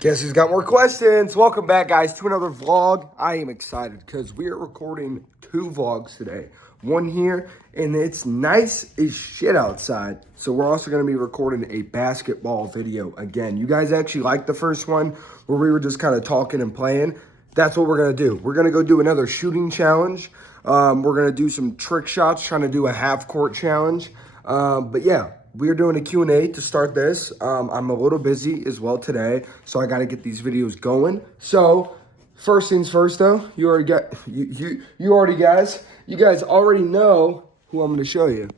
Guess who's got more questions? Welcome back, guys, to another vlog. I am excited because we are recording 2 vlogs today. One here, and it's nice as shit outside. So we're also going to be recording a basketball video again. You guys actually liked the first one where we were just kind of talking and playing. That's what we're going to do. We're going to go do another shooting challenge. We're going to do some trick shots, trying to do a half-court challenge. But yeah. We're doing a Q&A to start this. I'm a little busy as well today, so I got to get these videos going. So, first things first, though, you guys already know who I'm going to show you.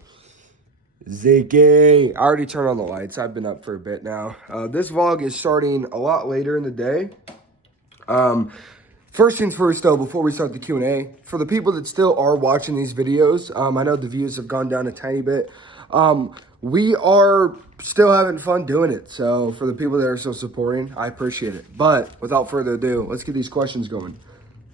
Ziggy. I already turned on the lights. I've been up for a bit now. This vlog is starting a lot later in the day. First things first, though, before we start the Q&A, for the people that still are watching these videos, I know the views have gone down a tiny bit. We are still having fun doing it. So for the people that are still supporting, I appreciate it. But without further ado, let's get these questions going.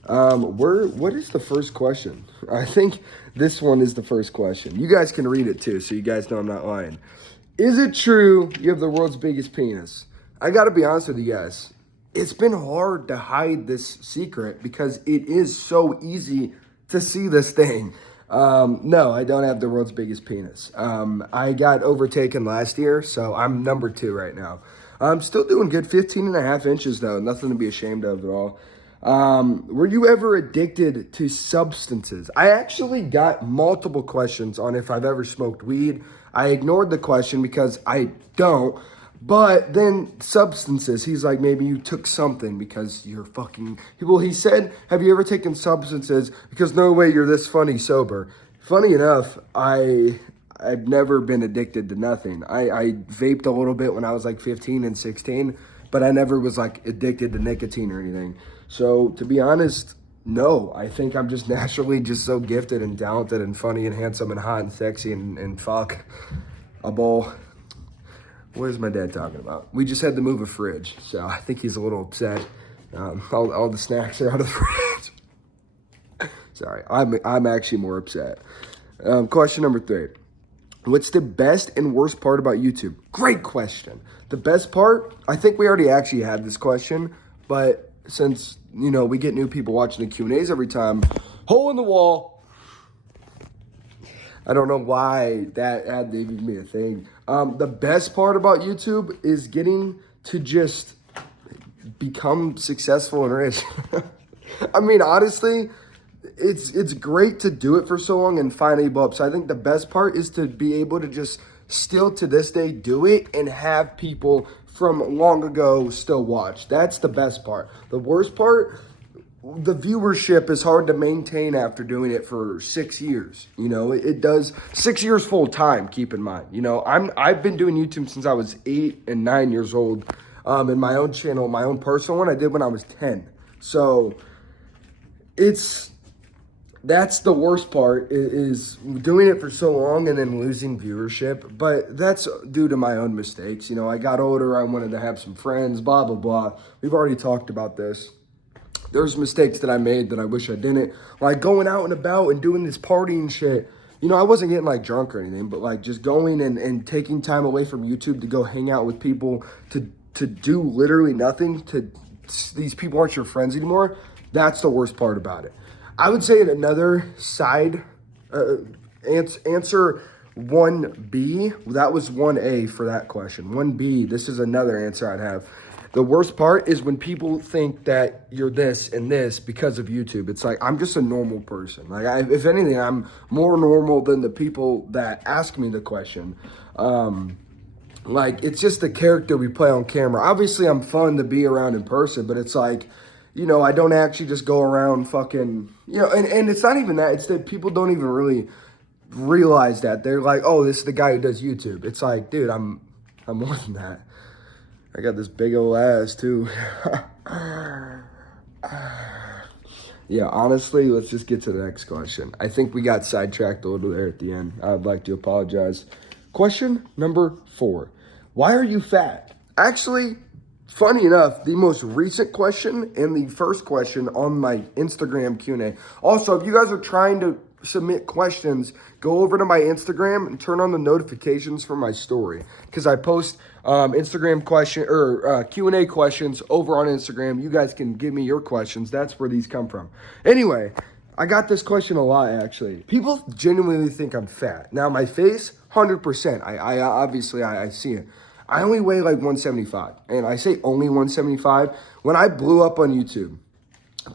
What is the first question? I think this one is the first question. You guys can read it too, so you guys know I'm not lying. Is it true you have the world's biggest penis? I gotta be honest with you guys. It's been hard to hide this secret because it is so easy to see this thing. No, I don't have the world's biggest penis. I got overtaken last year, so I'm number 2 right now. I'm still doing good, 15.5 inches though, nothing to be ashamed of at all. Were you ever addicted to substances? I actually got multiple questions on if I've ever smoked weed. I ignored the question because I don't. But then substances, he's like, maybe you took something because you're fucking... Well, he said, have you ever taken substances because no way you're this funny sober. Funny enough, I've never been addicted to nothing. I vaped a little bit when I was like 15 and 16, but I never was like addicted to nicotine or anything. So to be honest, no, I think I'm just naturally just so gifted and talented and funny and handsome and hot and sexy and fuck a bowl. What is my dad talking about? We just had to move a fridge, so I think he's a little upset. All the snacks are out of the fridge. Sorry, I'm actually more upset. Question number 3. What's the best and worst part about YouTube? Great question. The best part, I think we already actually had this question, but since, you know, we get new people watching the Q&As every time, hole in the wall. I don't know why that ad didn't even be a thing. The best part about YouTube is getting to just become successful and rich. I mean, honestly, it's great to do it for so long and finally blow up. So I think the best part is to be able to just still to this day do it and have people from long ago still watch. That's the best part. The worst part, the viewership is hard to maintain after doing it for 6 years. You know, it does 6 years full time, keep in mind. You know, I've been doing YouTube since I was 8 and 9 years old. In my own channel, my own personal one, I did when I was 10. So that's the worst part is doing it for so long and then losing viewership. But that's due to my own mistakes. You know, I got older, I wanted to have some friends, blah, blah, blah. We've already talked about this. There's mistakes that I made that I wish I didn't. Like going out and about and doing this partying shit. You know, I wasn't getting like drunk or anything, but like just going and taking time away from YouTube to go hang out with people, to do literally nothing, these people aren't your friends anymore. That's the worst part about it. I would say in another side, answer 1B, that was 1A for that question. 1B, this is another answer I'd have. The worst part is when people think that you're this and this because of YouTube. It's like, I'm just a normal person. Like, if anything, I'm more normal than the people that ask me the question. Like, it's just the character we play on camera. Obviously, I'm fun to be around in person, but it's like, you know, I don't actually just go around fucking, you know, and it's not even that. It's that people don't even really realize that. They're like, oh, this is the guy who does YouTube. It's like, dude, I'm more than that. I got this big old ass too. Yeah, honestly, let's just get to the next question. I think we got sidetracked a little there at the end. I'd like to apologize. Question number 4. Why are you fat? Actually, funny enough, the most recent question and the first question on my Instagram Q&A. Also, if you guys are trying to submit questions, go over to my Instagram and turn on the notifications for my story, because I post Instagram question or Q&A questions over on Instagram. You guys can give me your questions. That's where these come from. Anyway, I got this question a lot, actually. People genuinely think I'm fat. Now, my face, 100%. I obviously, I see it. I only weigh like 175. And I say only 175. When I blew up on YouTube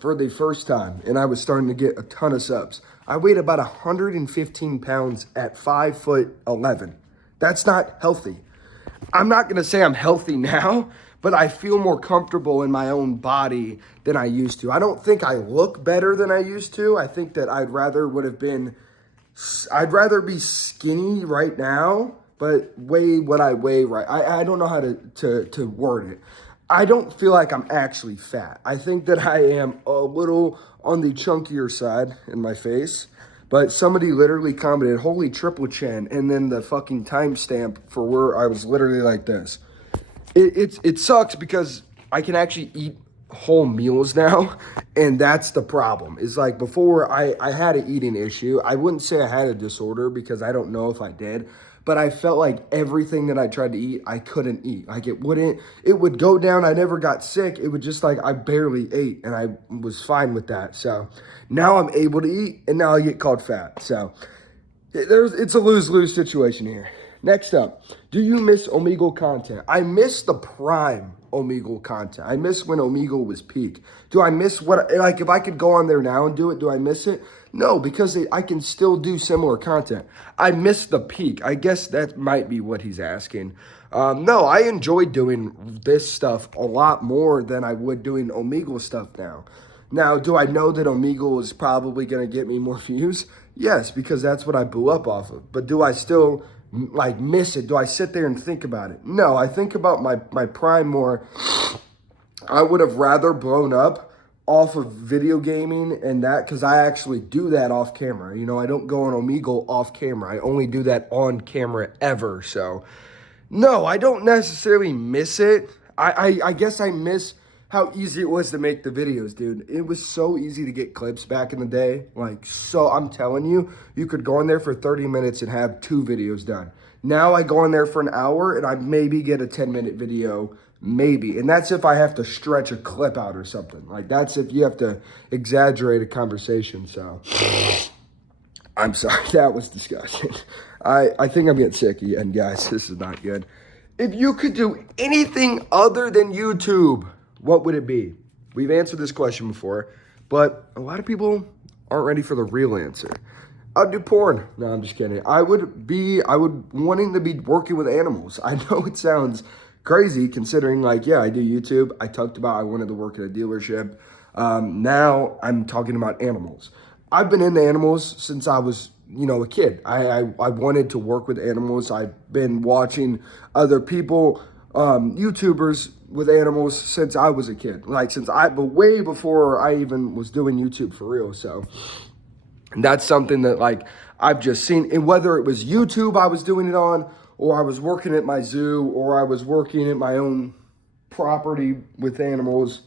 for the first time and I was starting to get a ton of subs, I weighed about 115 pounds at 5'11". That's not healthy. I'm not going to say I'm healthy now, but I feel more comfortable in my own body than I used to. I don't think I look better than I used to. I think that I'd rather be skinny right now, but weigh what I weigh right. I don't know how to word it. I don't feel like I'm actually fat. I think that I am a little on the chunkier side in my face. But somebody literally commented, holy triple chin, and then the fucking timestamp for where I was literally like this. It sucks because I can actually eat whole meals now, and that's the problem. It's like before I had an eating issue. I wouldn't say I had a disorder because I don't know if I did, but I felt like everything that I tried to eat, I couldn't eat. Like it would go down. I never got sick. It would just like I barely ate, and I was fine with that. So now I'm able to eat, and now I get called fat. So it's a lose-lose situation here. Next up, do you miss Omegle content? I miss the prime Omegle content. I miss when Omegle was peak. Do I miss like if I could go on there now and do it, do I miss it? No, because I can still do similar content. I miss the peak. I guess that might be what he's asking. No, I enjoy doing this stuff a lot more than I would doing Omegle stuff now. Now, do I know that Omegle is probably going to get me more views? Yes, because that's what I blew up off of. But do I still like miss it? Do I sit there and think about it? No, I think about my prime more. I would have rather blown up off of video gaming and that, because I actually do that off camera. You know, I don't go on Omegle off camera. I only do that on camera ever. So no, I don't necessarily miss it. I guess I miss how easy it was to make the videos, dude. It was so easy to get clips back in the day. Like, so I'm telling you, you could go in there for 30 minutes and have 2 videos done. Now I go in there for an hour and I maybe get a 10-minute video, maybe. And that's if I have to stretch a clip out or something. Like, that's if you have to exaggerate a conversation. So I'm sorry, that was disgusting. I think I'm getting sick again, guys. This is not good. If you could do anything other than YouTube, what would it be? We've answered this question before, but a lot of people aren't ready for the real answer. I'd do porn. No, I'm just kidding. I would wanting to be working with animals. I know it sounds crazy considering, like, yeah, I do YouTube. I talked about I wanted to work at a dealership. Now I'm talking about animals. I've been into animals since I was, a kid. I wanted to work with animals. I've been watching other people, YouTubers with animals since I was a kid. But way before I even was doing YouTube for real. So that's something that, like, I've just seen. And whether it was YouTube I was doing it on, or I was working at my zoo, or I was working at my own property with animals,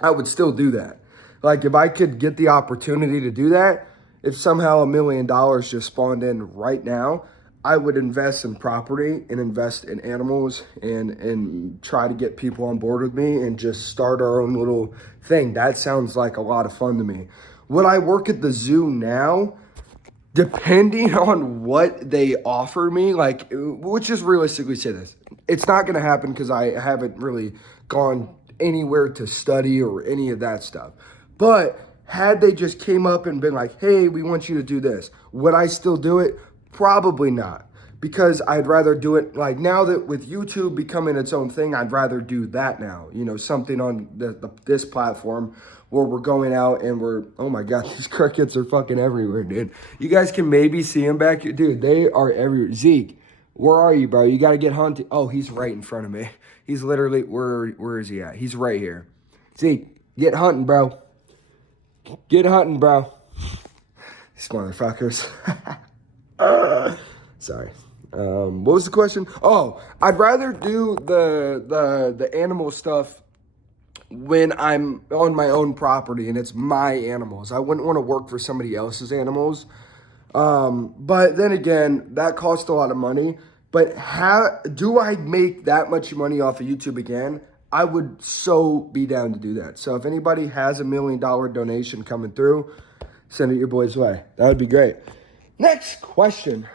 I would still do that. Like, if I could get the opportunity to do that, if somehow $1 million just spawned in right now, I would invest in property and invest in animals and try to get people on board with me and just start our own little thing. That sounds like a lot of fun to me. Would I work at the zoo now? Depending on what they offer me, like, let's just realistically say this. It's not going to happen because I haven't really gone anywhere to study or any of that stuff. But had they just came up and been like, hey, we want you to do this, would I still do it? Probably not, because I'd rather do it, like, now that with YouTube becoming its own thing, I'd rather do that now, something on this platform where we're going out and oh my God, these crickets are fucking everywhere, dude. You guys can maybe see them back here. Dude, they are everywhere. Zeke, where are you, bro? You got to get hunted. Oh, he's right in front of me. He's literally, where is he at? He's right here. Zeke, get hunting, bro. Get hunting, bro. These motherfuckers. Sorry. What was the question? Oh, I'd rather do the animal stuff when I'm on my own property and it's my animals. I wouldn't want to work for somebody else's animals. But then again, that costs a lot of money. But do I make that much money off of YouTube again? I would so be down to do that. So if anybody has $1 million donation coming through, send it your boy's way. That would be great. Next question.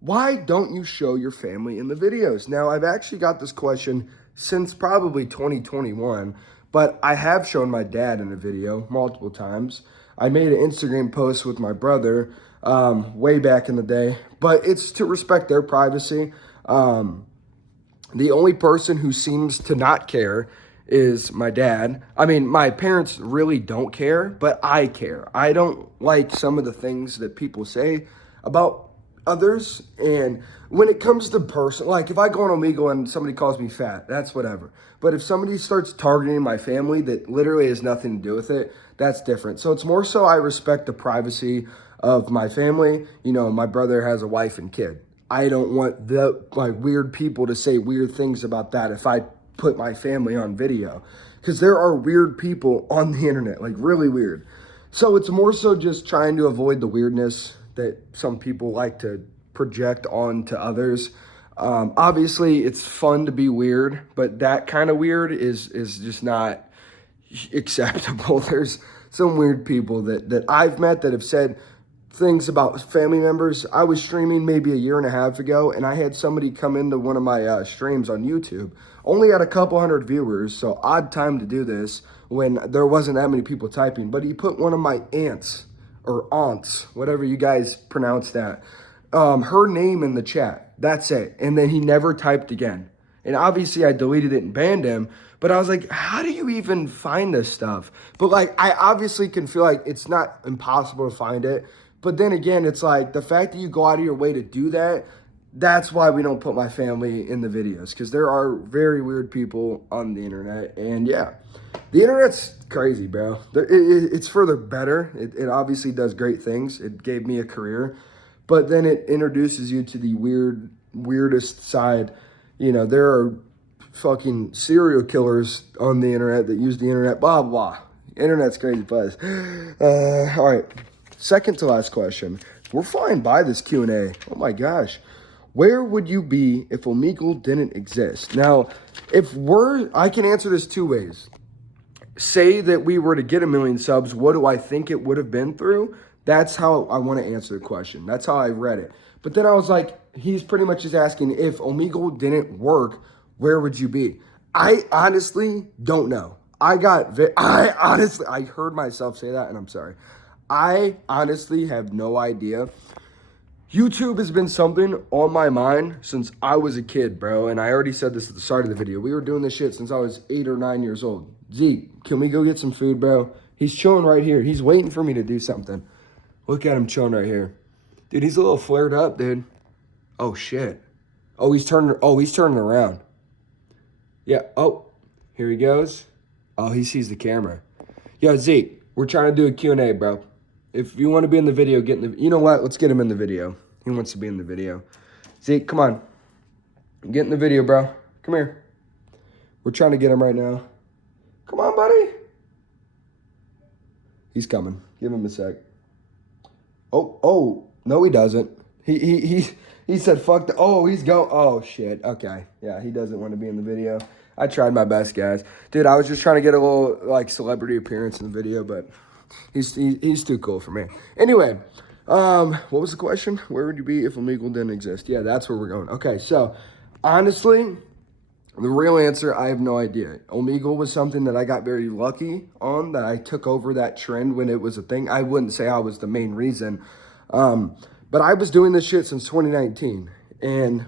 Why don't you show your family in the videos? Now, I've actually got this question since probably 2021, but I have shown my dad in a video multiple times. I made an Instagram post with my brother way back in the day, but it's to respect their privacy. The only person who seems to not care is my dad. I mean, my parents really don't care, but I care. I don't like some of the things that people say about others. And when it comes to like if I go on Omegle and somebody calls me fat, that's whatever. But if somebody starts targeting my family that literally has nothing to do with it, that's different. So it's more so I respect the privacy of my family. You know, my brother has a wife and kid. I don't want the weird people to say weird things about that if I put my family on video, because there are weird people on the internet, like really weird. So it's more so just trying to avoid the weirdness that some people like to project onto others. Obviously, it's fun to be weird, but that kind of weird is just not acceptable. There's some weird people that I've met that have said things about family members. I was streaming maybe a year and a half ago, and I had somebody come into one of my streams on YouTube. Only had a couple hundred viewers, so odd time to do this when there wasn't that many people typing. But he put one of my aunts, whatever you guys pronounce that, her name in the chat. That's it. And then he never typed again. And obviously I deleted it and banned him. But I was like, how do you even find this stuff? But like, I obviously can feel like it's not impossible to find it. But then again, it's like the fact that you go out of your way to do that, that's why we don't put my family in the videos, because there are very weird people on the internet. And yeah, the internet's crazy, bro. It's for the better. It obviously does great things. It gave me a career, but then it introduces you to the weirdest side. You know, there are fucking serial killers on the internet that use the internet, blah, blah. Internet's crazy buzz. All right. Second to last question. We're flying by this Q&A. Oh my gosh. Where would you be if Omegle didn't exist? Now, I can answer this two ways. Say that we were to get 1 million subs, what do I think it would have been through? That's how I want to answer the question. That's how I read it. But then I was like, he's pretty much just asking, if Omegle didn't work, where would you be? I honestly don't know. I heard myself say that, and I'm sorry. I honestly have no idea. YouTube has been something on my mind since I was a kid, bro. And I already said this at the start of the video. We were doing this shit since I was 8 or 9 years old. Zeke, can we go get some food, bro? He's chilling right here. He's waiting for me to do something. Look at him chilling right here. Dude, he's a little flared up, dude. Oh, shit. Oh, he's turning around. Yeah, oh, here he goes. Oh, he sees the camera. Yo, Zeke, we're trying to do a Q&A, bro. If you want to be in the video, you know what? Let's get him in the video. He wants to be in the video. Zeke, come on. Get in the video, bro. Come here. We're trying to get him right now. Come on, buddy. He's coming. Give him a sec. Oh, no, he doesn't. He said, fuck the, oh, shit. Okay. Yeah, he doesn't want to be in the video. I tried my best, guys. Dude, I was just trying to get a little, like, celebrity appearance in the video, but he's too cool for me. Anyway, what was the question? Where would you be if Omegle didn't exist? Yeah, that's where we're going. Okay, so, honestly, the real answer, I have no idea. Omegle was something that I got very lucky on, that I took over that trend when it was a thing. I wouldn't say I was the main reason, but I was doing this shit since 2019. And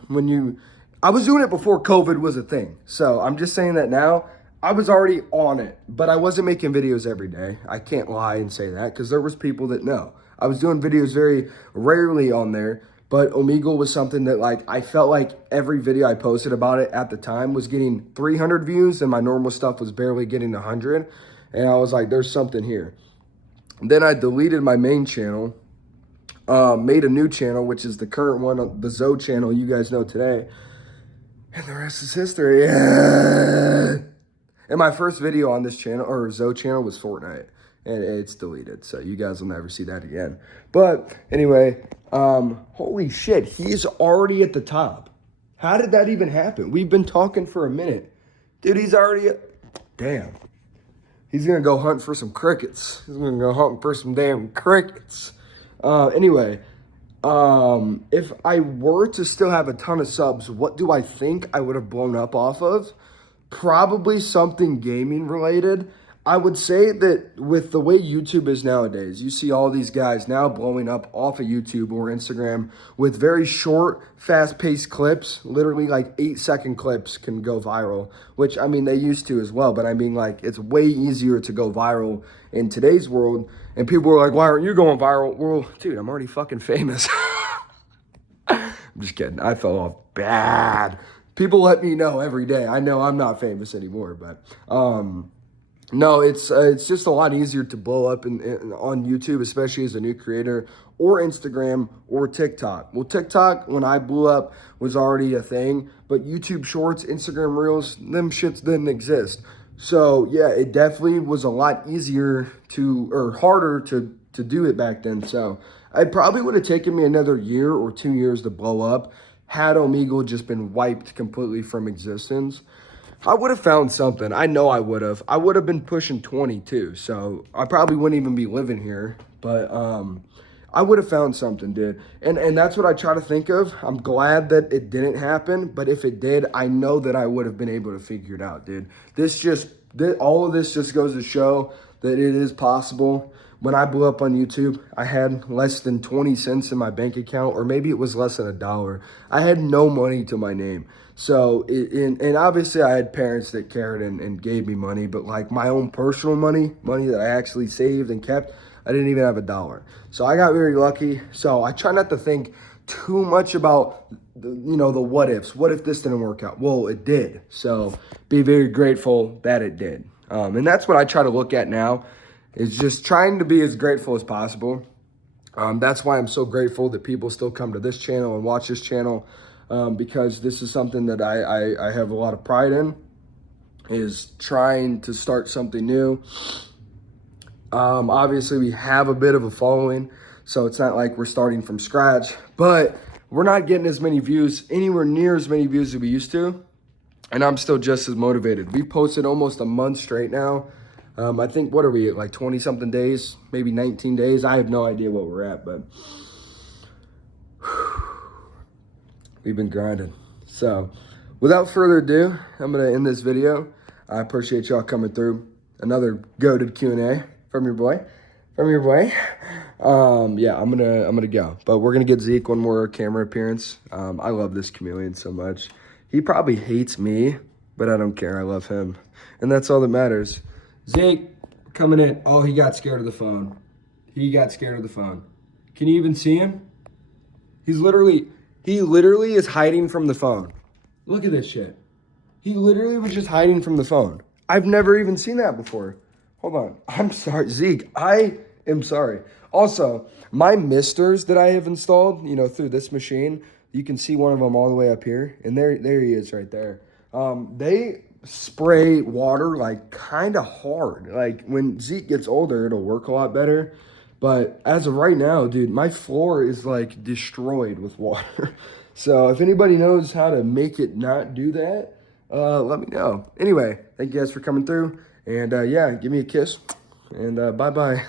I was doing it before COVID was a thing. So I'm just saying that now. I was already on it, but I wasn't making videos every day. I can't lie and say that, because there was people that know. I was doing videos very rarely on there, but Omegle was something that, like, I felt like every video I posted about it at the time was getting 300 views, and my normal stuff was barely getting 100. And I was like, there's something here. Then I deleted my main channel, made a new channel, which is the current one, the Zoe channel you guys know today. And the rest is history. Yeah. And my first video on this channel, or Zoe channel, was Fortnite. And it's deleted, so you guys will never see that again. But anyway, holy shit, he's already at the top. How did that even happen? We've been talking for a minute. Dude, he's already... Damn. He's going to go hunt for some crickets. He's going to go hunting for some damn crickets. Anyway, if I were to still have a ton of subs, what do I think I would have blown up off of? Probably something gaming related. I would say that with the way YouTube is nowadays, you see all these guys now blowing up off of YouTube or Instagram with very short, fast-paced clips. Literally like 8-second clips can go viral, which I mean, they used to as well. But I mean, like, it's way easier to go viral in today's world. And people are like, why aren't you going viral? Well, dude, I'm already fucking famous. I'm just kidding. I fell off bad. People let me know every day. I know I'm not famous anymore, but no, it's just a lot easier to blow up on YouTube, especially as a new creator, or Instagram or TikTok. Well, TikTok, when I blew up, was already a thing, but YouTube Shorts, Instagram Reels, them shits didn't exist. So yeah, it definitely was a lot easier or harder to do it back then. So it probably would have taken me another year or 2 years to blow up had Omegle just been wiped completely from existence. I would have found something. I know I would have. I would have been pushing 22, so I probably wouldn't even be living here. But I would have found something, dude. And that's what I try to think of. I'm glad that it didn't happen, but if it did, I know that I would have been able to figure it out, dude. All of this just goes to show that it is possible. When I blew up on YouTube, I had less than 20 cents in my bank account, or maybe it was less than $1. I had no money to my name. So, and obviously I had parents that cared and gave me money, but like my own personal money that I actually saved and kept, I didn't even have $1. So I got very lucky. So I try not to think too much about, the what ifs. What if this didn't work out? Well, it did. So be very grateful that it did. And that's what I try to look at now, is just trying to be as grateful as possible. That's why I'm so grateful that people still come to this channel and watch this channel, because this is something that I have a lot of pride in, is trying to start something new. Obviously, we have a bit of a following, so it's not like we're starting from scratch, but we're not getting as many views, anywhere near as many views as we used to, and I'm still just as motivated. We posted almost a month straight now. I think, what are we at, like 20-something days, maybe 19 days? I have no idea what we're at, but we've been grinding. So without further ado, I'm going to end this video. I appreciate y'all coming through. Another goated Q&A from your boy. Yeah, I'm gonna go. But we're going to get Zeke one more camera appearance. I love this chameleon so much. He probably hates me, but I don't care. I love him. And that's all that matters. Zeke, coming in. Oh, he got scared of the phone. Can you even see him? He literally is hiding from the phone. Look at this shit. He literally was just hiding from the phone. I've never even seen that before. Hold on. I'm sorry, Zeke. I am sorry. Also, my misters that I have installed, through this machine, you can see one of them all the way up here. And there he is right there. They spray water like kind of hard. Like when Zeke gets older, it'll work a lot better. But as of right now, dude, my floor is like destroyed with water. So if anybody knows how to make it not do that, let me know. Anyway, thank you guys for coming through. And yeah, give me a kiss. And bye-bye.